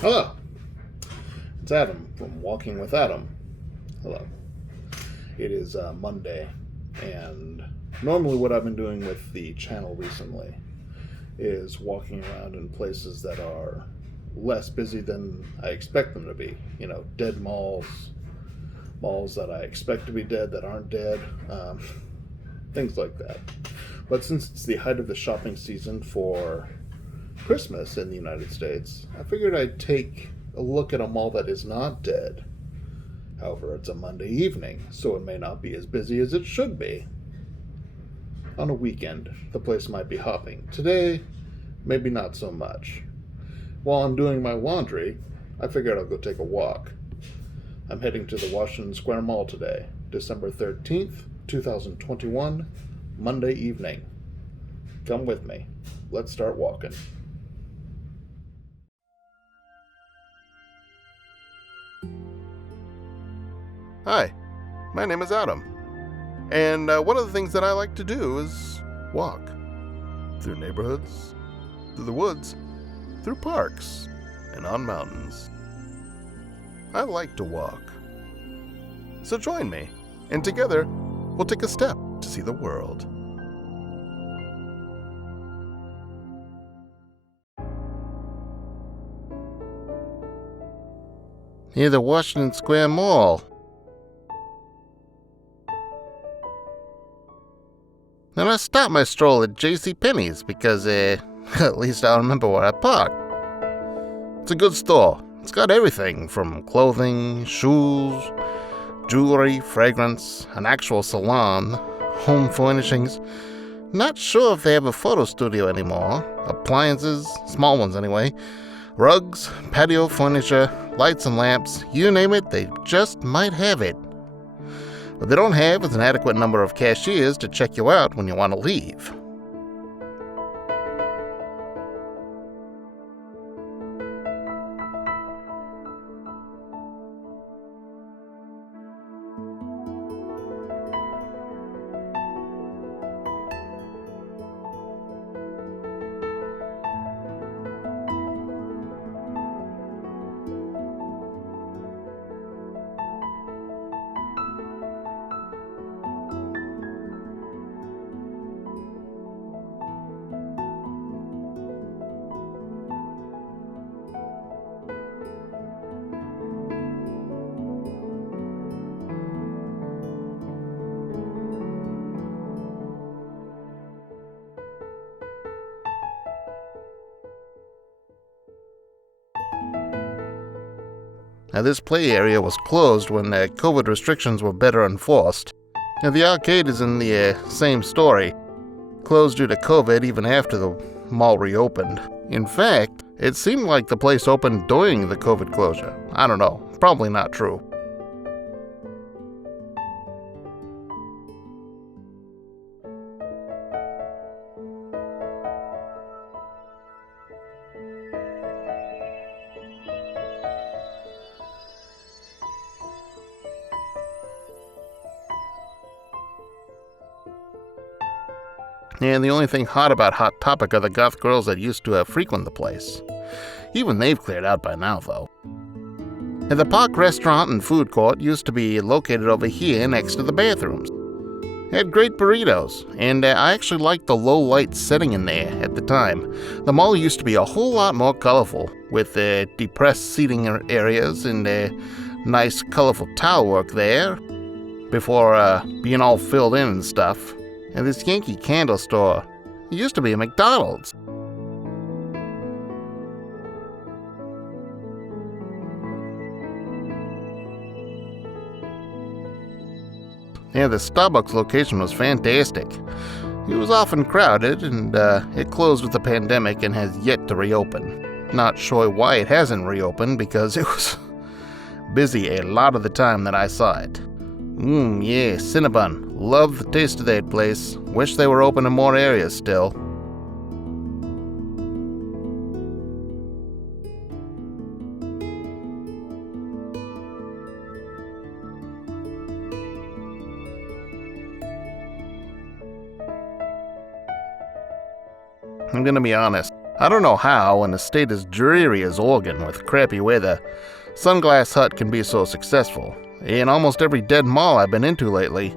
Hello, it's Adam from Walking with Adam. Hello. It is Monday, and normally what I've been doing with the channel recently is walking around in places that are less busy than I expect them to be. You know, dead malls, malls that I expect to be dead that aren't dead, things like that. But since it's the height of the shopping season for Christmas in the United States, I figured I'd take a look at a mall that is not dead. However, it's a Monday evening, so it may not be as busy as it should be. On a weekend, the place might be hopping. Today, maybe not so much. While I'm doing my laundry, I figured I'll go take a walk. I'm heading to the Washington Square Mall today, December 13th, 2021, Monday evening. Come with me. Let's start walking. Hi, my name is Adam, and one of the things that I like to do is walk through neighborhoods, through the woods, through parks, and on mountains. I like to walk. So join me, and together we'll take a step to see the world. Near the Washington Square Mall. Then I stopped my stroll at Jcpenney's because, at least I remember where I parked. It's a good store. It's got everything from clothing, shoes, jewelry, fragrance, an actual salon, home furnishings. Not sure if they have a photo studio anymore. Appliances, small ones anyway. Rugs, patio furniture, lights and lamps, you name it, they just might have it. What they don't have is an adequate number of cashiers to check you out when you want to leave. Now, this play area was closed when COVID restrictions were better enforced. Now, the arcade is in the same story. Closed due to COVID even after the mall reopened. In fact, it seemed like the place opened during the COVID closure. I don't know. Probably not true. And the only thing hot about Hot Topic are the goth girls that used to frequent the place. Even they've cleared out by now, though. And the park restaurant and food court used to be located over here next to the bathrooms. It had great burritos, and I actually liked the low light setting in there at the time. The mall used to be a whole lot more colorful, with depressed seating areas and nice colorful tile work there, before being all filled in and stuff. And this Yankee Candle store, it used to be a McDonald's. Yeah, the Starbucks location was fantastic. It was often crowded, and it closed with the pandemic and has yet to reopen. Not sure why it hasn't reopened, because it was busy a lot of the time that I saw it. Yeah, Cinnabon. Love the taste of that place. Wish they were open in more areas still. I'm gonna be honest. I don't know how, in a state as dreary as Oregon with crappy weather, Sunglass Hut can be so successful. In almost every dead mall I've been into lately,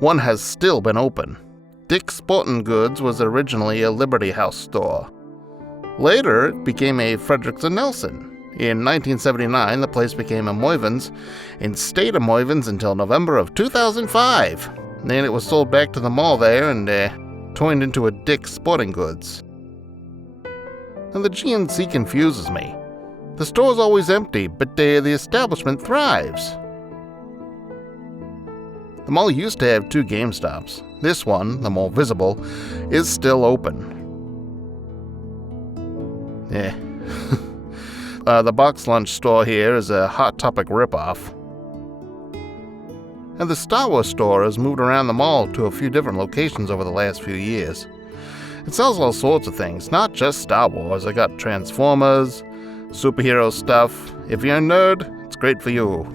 one has still been open. Dick's Sporting Goods was originally a Liberty House store. Later, it became a Fredericks & Nelson. In 1979, the place became a Moyvans and stayed a Moyvans until November of 2005. Then it was sold back to the mall there and turned into a Dick's Sporting Goods. And the GNC confuses me. The store's always empty, but the establishment thrives. The mall used to have 2 GameStops. This one, the more visible, is still open. The Box Lunch store here is a Hot Topic ripoff. And the Star Wars store has moved around the mall to a few different locations over the last few years. It sells all sorts of things, not just Star Wars. I got Transformers, superhero stuff. If you're a nerd, it's great for you.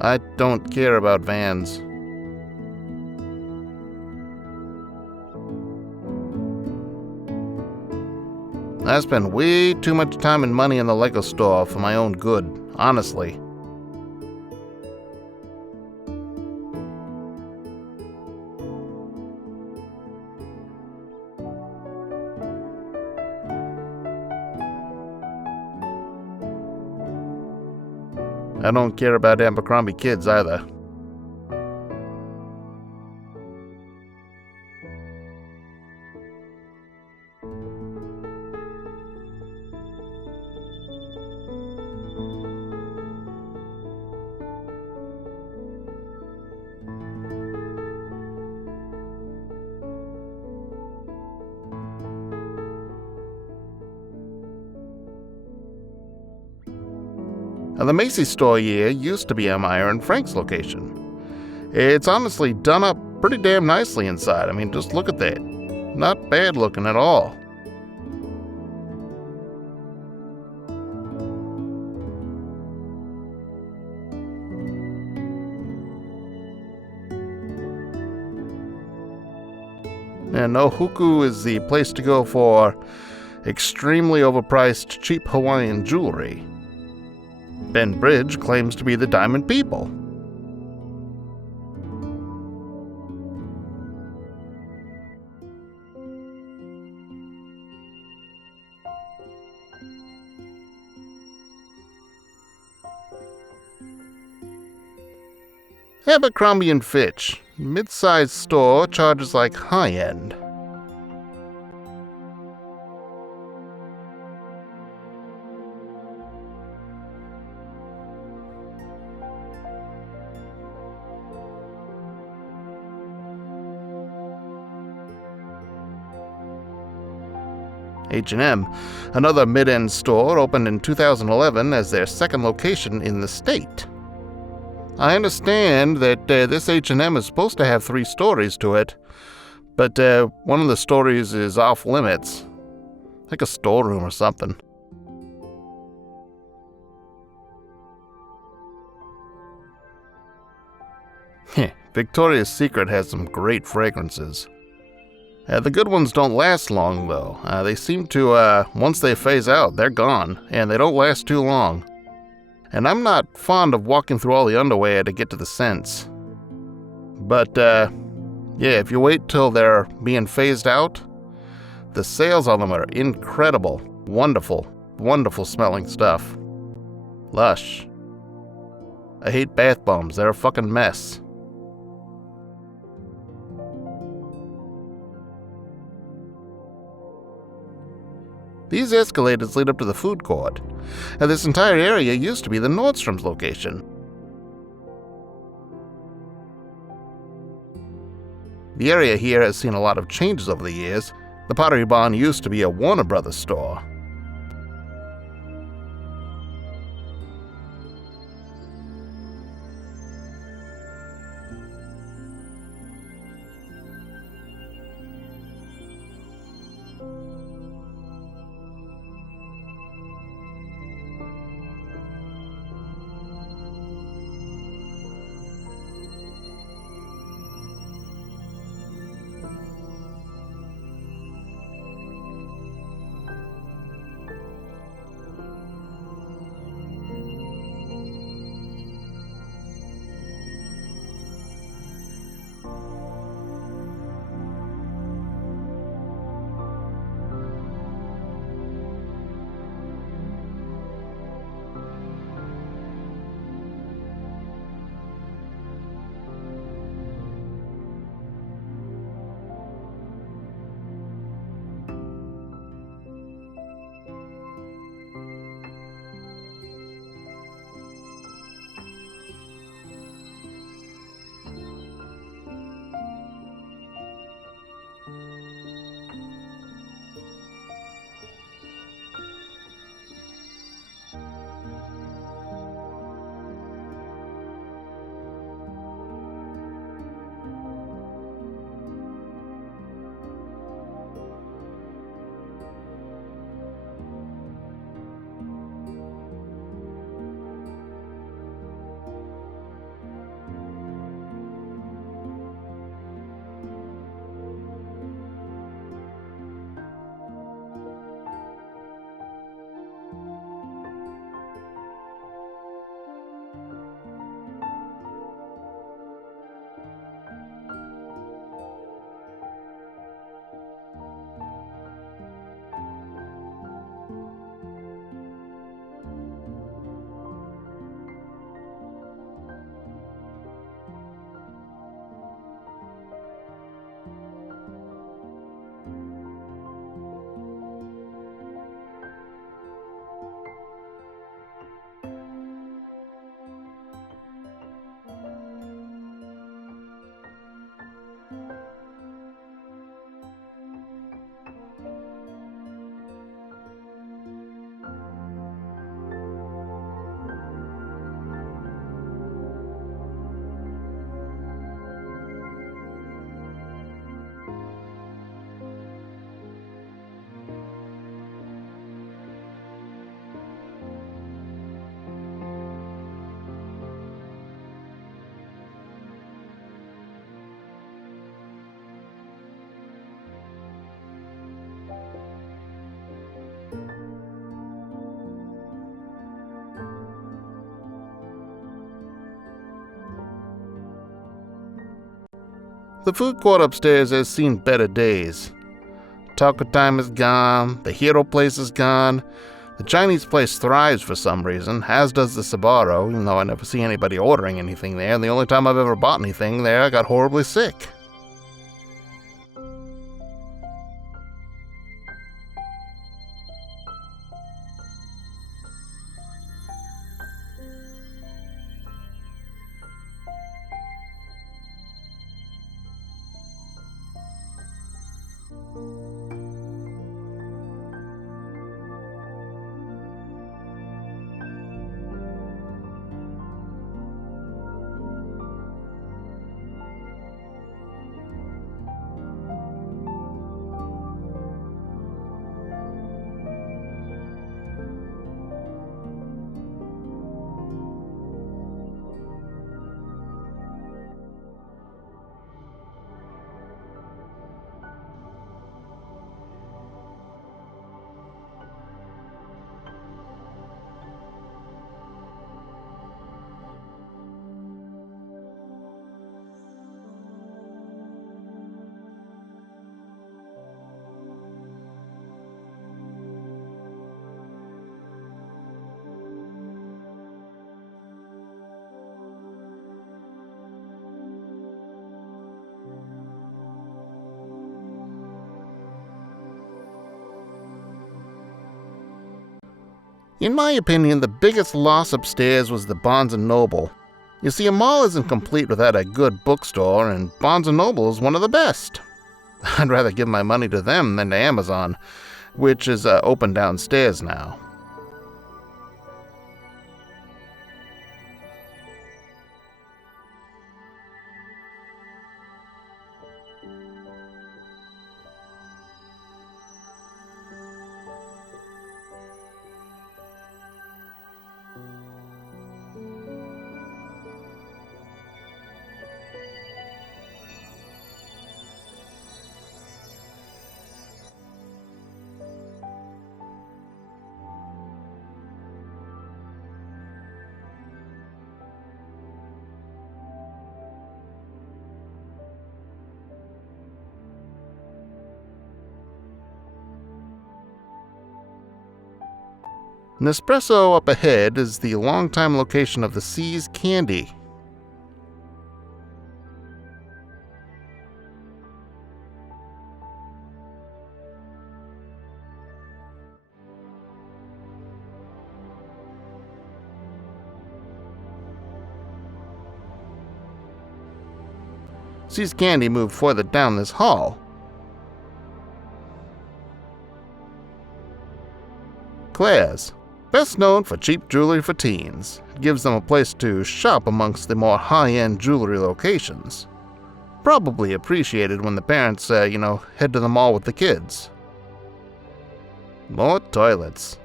I don't care about vans. I spend way too much time and money in the Lego store for my own good, honestly. I don't care about Abercrombie kids either. Now, the Macy's store here used to be Meyer and Frank's location. It's honestly done up pretty damn nicely inside. I mean, just look at that. Not bad looking at all. And Ohuku is the place to go for extremely overpriced cheap Hawaiian jewelry. Ben Bridge claims to be the Diamond People. Abercrombie & Fitch, mid-sized store, charges like high-end. H&M, another mid-end store, opened in 2011 as their second location in the state. I understand that this H&M is supposed to have 3 stories to it, but one of the stories is off limits, like a storeroom or something. Victoria's Secret has some great fragrances. The good ones don't last long, though. They seem to, once they phase out, they're gone, and they don't last too long. And I'm not fond of walking through all the underwear to get to the scents. But, if you wait till they're being phased out, the sales on them are incredible. Wonderful, wonderful smelling stuff. Lush. I hate bath bombs. They're a fucking mess. These escalators lead up to the food court. Now, this entire area used to be the Nordstrom's location. The area here has seen a lot of changes over the years. The Pottery Barn used to be a Warner Brothers store. The food court upstairs has seen better days. Taco Time is gone, the Hero place is gone, the Chinese place thrives for some reason, as does the Sbarro, even though I never see anybody ordering anything there, and the only time I've ever bought anything there I got horribly sick. In my opinion, the biggest loss upstairs was the Barnes & Noble. You see, a mall isn't complete without a good bookstore, and Barnes & Noble is one of the best. I'd rather give my money to them than to Amazon, which is open downstairs now. Nespresso up ahead is the longtime location of the See's Candy. See's Candy moved further down this hall. Claire's, best known for cheap jewelry for teens, gives them a place to shop amongst the more high-end jewelry locations. Probably appreciated when the parents, head to the mall with the kids. More toilets.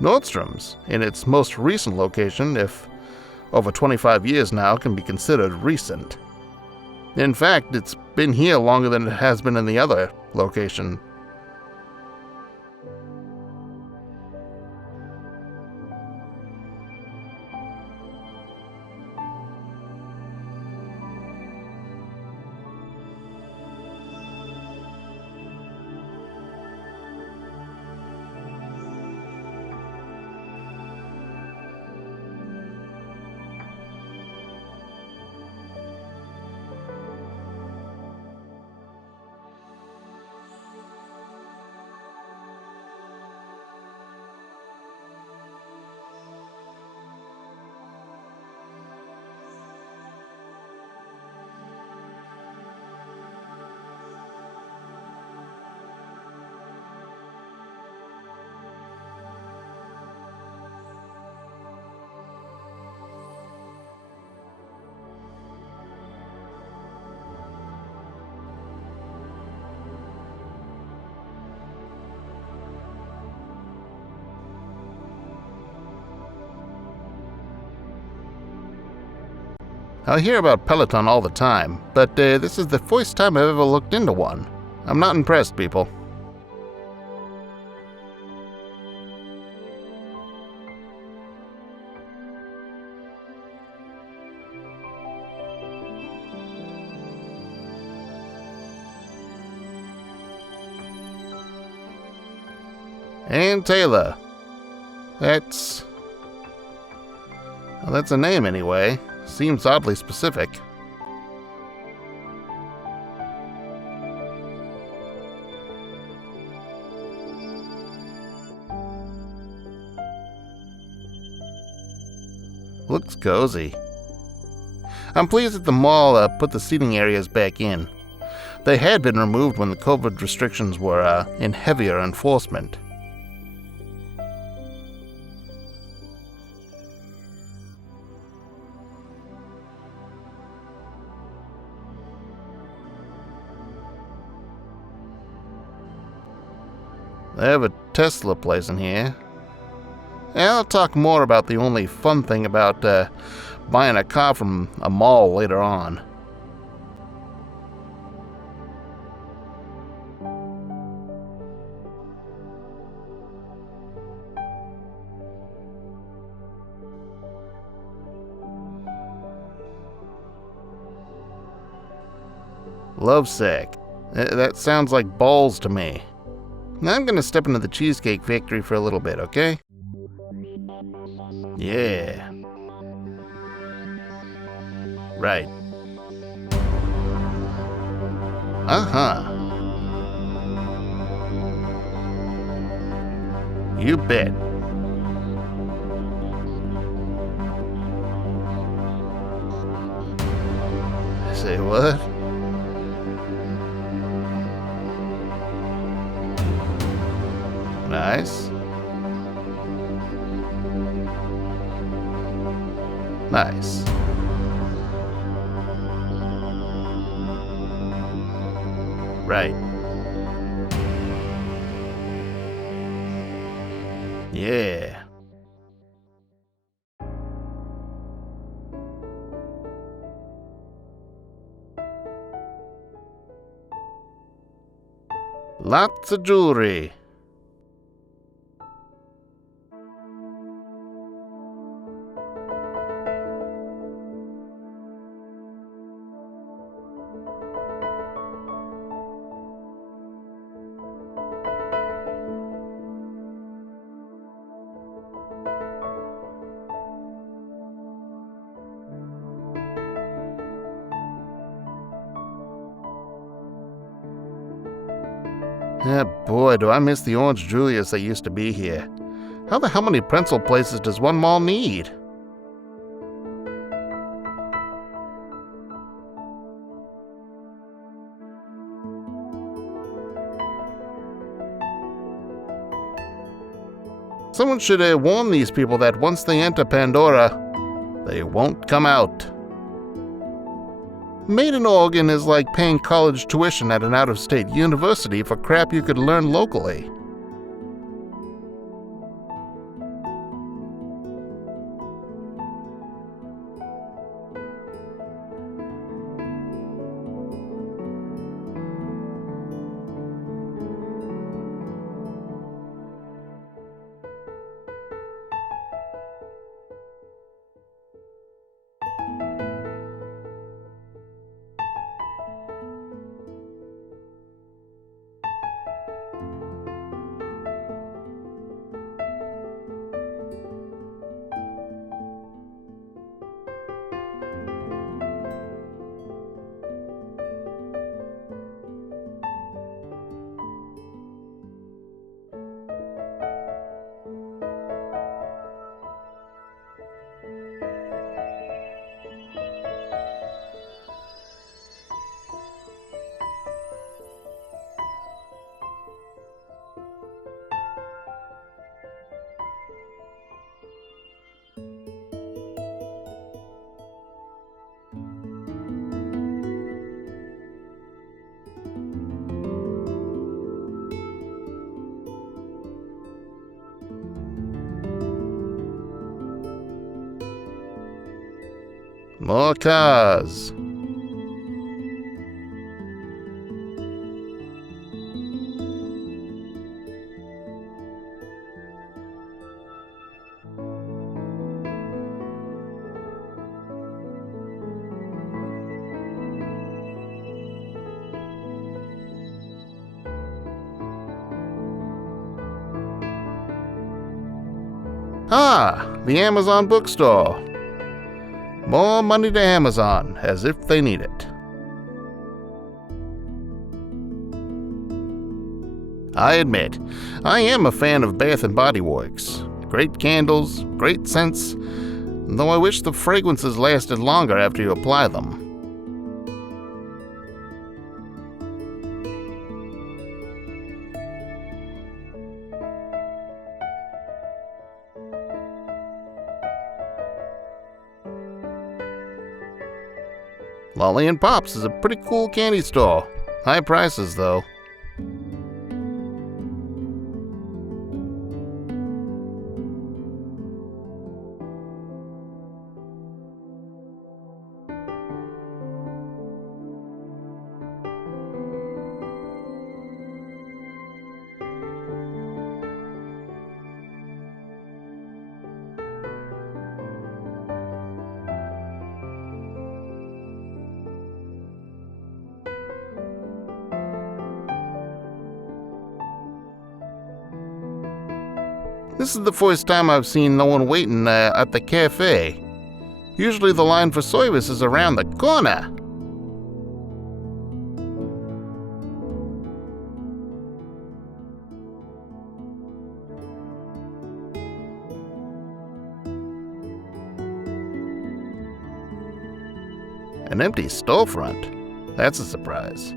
Nordstrom's, in its most recent location, if over 25 years now, can be considered recent. In fact, it's been here longer than it has been in the other location. I hear about Peloton all the time, but this is the first time I've ever looked into one. I'm not impressed, people. Ann Taylor. That's a name anyway. Seems oddly specific. Looks cozy. I'm pleased that the mall put the seating areas back in. They had been removed when the COVID restrictions were in heavier enforcement. They have a Tesla place in here. I'll talk more about the only fun thing about buying a car from a mall later on. Lovesick. That sounds like balls to me. Now I'm gonna step into the Cheesecake Factory for a little bit, okay? Yeah. Right. Uh-huh. You bet. Say what? Nice. Nice. Right. Yeah. Lots of jewelry. Yeah, boy, do I miss the Orange Julius that used to be here. How the hell many pretzel places does one mall need? Someone should warn these people that once they enter Pandora, they won't come out. Made in Oregon is like paying college tuition at an out-of-state university for crap you could learn locally. More cars. Ah, the Amazon bookstore. More money to Amazon, as if they need it. I admit, I am a fan of Bath & Body Works. Great candles, great scents, though I wish the fragrances lasted longer after you apply them. Lolly and Pops is a pretty cool candy store. High prices, though. This is the first time I've seen no one waiting at the cafe. Usually the line for service is around the corner. An empty storefront. That's a surprise.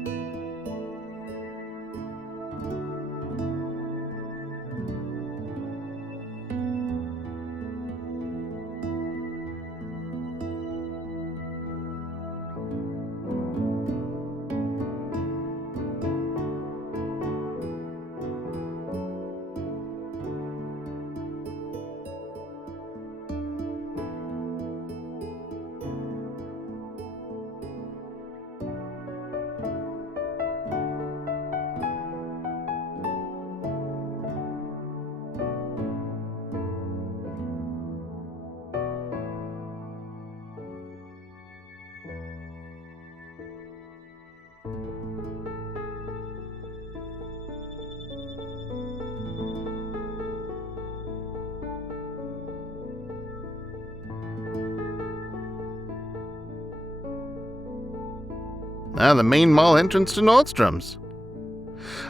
Now the main mall entrance to Nordstrom's.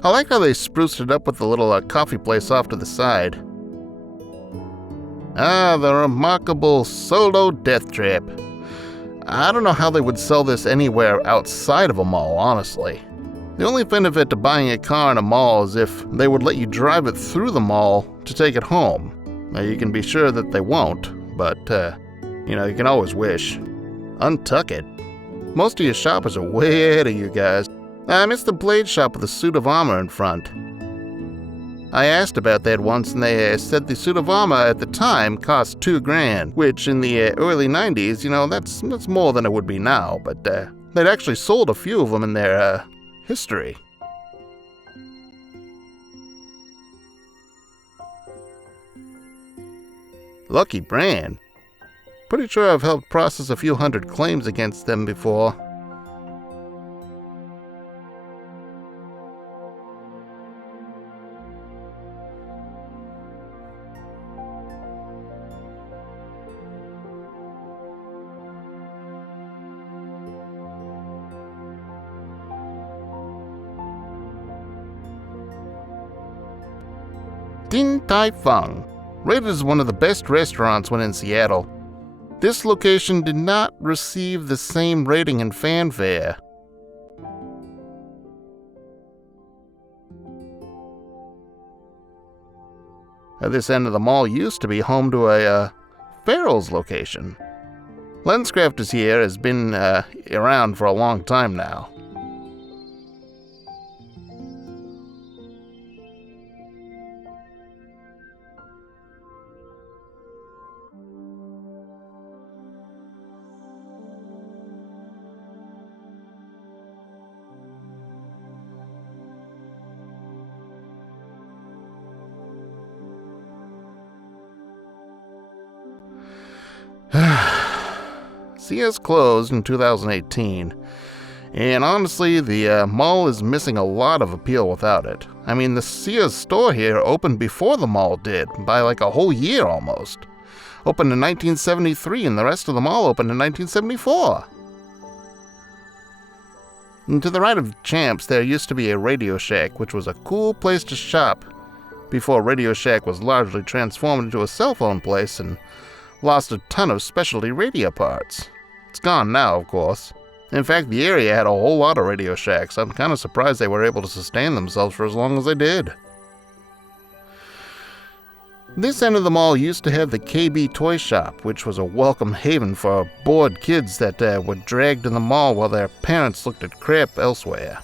I like how they spruced it up with the little coffee place off to the side. Ah, the remarkable Solo Death Trap. I don't know how they would sell this anywhere outside of a mall, honestly. The only benefit to buying a car in a mall is if they would let you drive it through the mall to take it home. Now you can be sure that they won't, but, you can always wish. Untuck it. Most of your shoppers are way ahead of you guys. I missed the blade shop with a suit of armor in front. I asked about that once and they said the suit of armor at the time cost $2,000, which in the early 90s, that's more than it would be now, but they'd actually sold a few of them in their history. Lucky brand. Pretty sure I've helped process a few hundred claims against them before. Din Tai Fung, rated as one of the best restaurants when in Seattle. This location did not receive the same rating and fanfare. This end of the mall used to be home to a Farrell's location. Lenscrafters here has been around for a long time now. Sears closed in 2018. And honestly, the mall is missing a lot of appeal without it. I mean, the Sears store here opened before the mall did, by like a whole year almost. Opened in 1973, and the rest of the mall opened in 1974. And to the right of Champs, there used to be a Radio Shack, which was a cool place to shop, before Radio Shack was largely transformed into a cell phone place and lost a ton of specialty radio parts. It's gone now, of course. In fact, the area had a whole lot of Radio Shacks. I'm kind of surprised they were able to sustain themselves for as long as they did. This end of the mall used to have the KB Toy Shop, which was a welcome haven for bored kids that were dragged to the mall while their parents looked at crap elsewhere.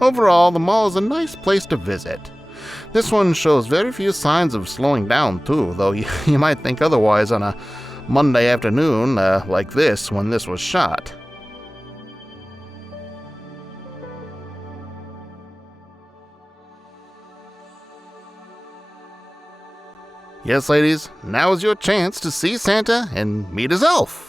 Overall, the mall is a nice place to visit. This one shows very few signs of slowing down too, though you might think otherwise on a Monday afternoon like this when this was shot. Yes, ladies, now is your chance to see Santa and meet his elf.